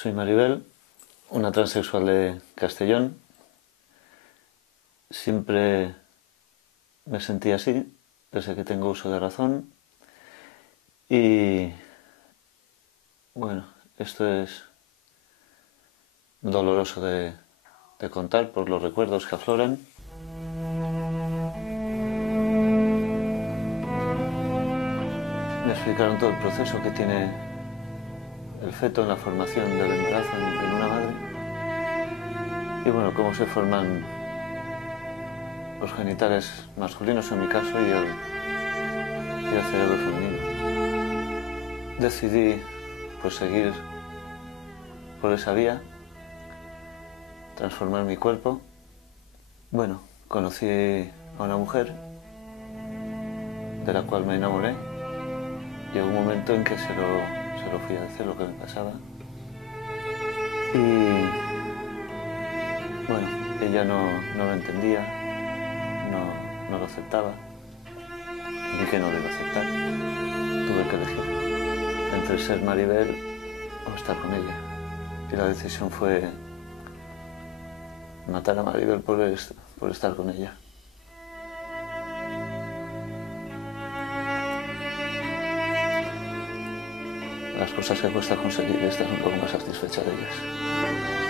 Soy Maribel, una transexual de Castellón. Siempre me sentí así, desde que tengo uso de razón. Y bueno, esto es doloroso de contar por los recuerdos que afloran. Me explicaron todo el proceso que tiene el feto en la formación del embarazo en una madre. Y bueno, cómo se forman los genitales masculinos en mi caso y el cerebro femenino. Decidí pues seguir por esa vía, transformar mi cuerpo. Bueno, conocí a una mujer de la cual me enamoré. Llegó un momento en que se lo fui a decir lo que me pasaba. Y bueno, ella no lo entendía, no lo aceptaba. Vi que no lo iba a aceptar. Tuve que elegir entre ser Maribel o estar con ella. Y la decisión fue matar a Maribel por estar con ella. Las cosas que cuesta conseguir, estás un poco más satisfecha de ellas.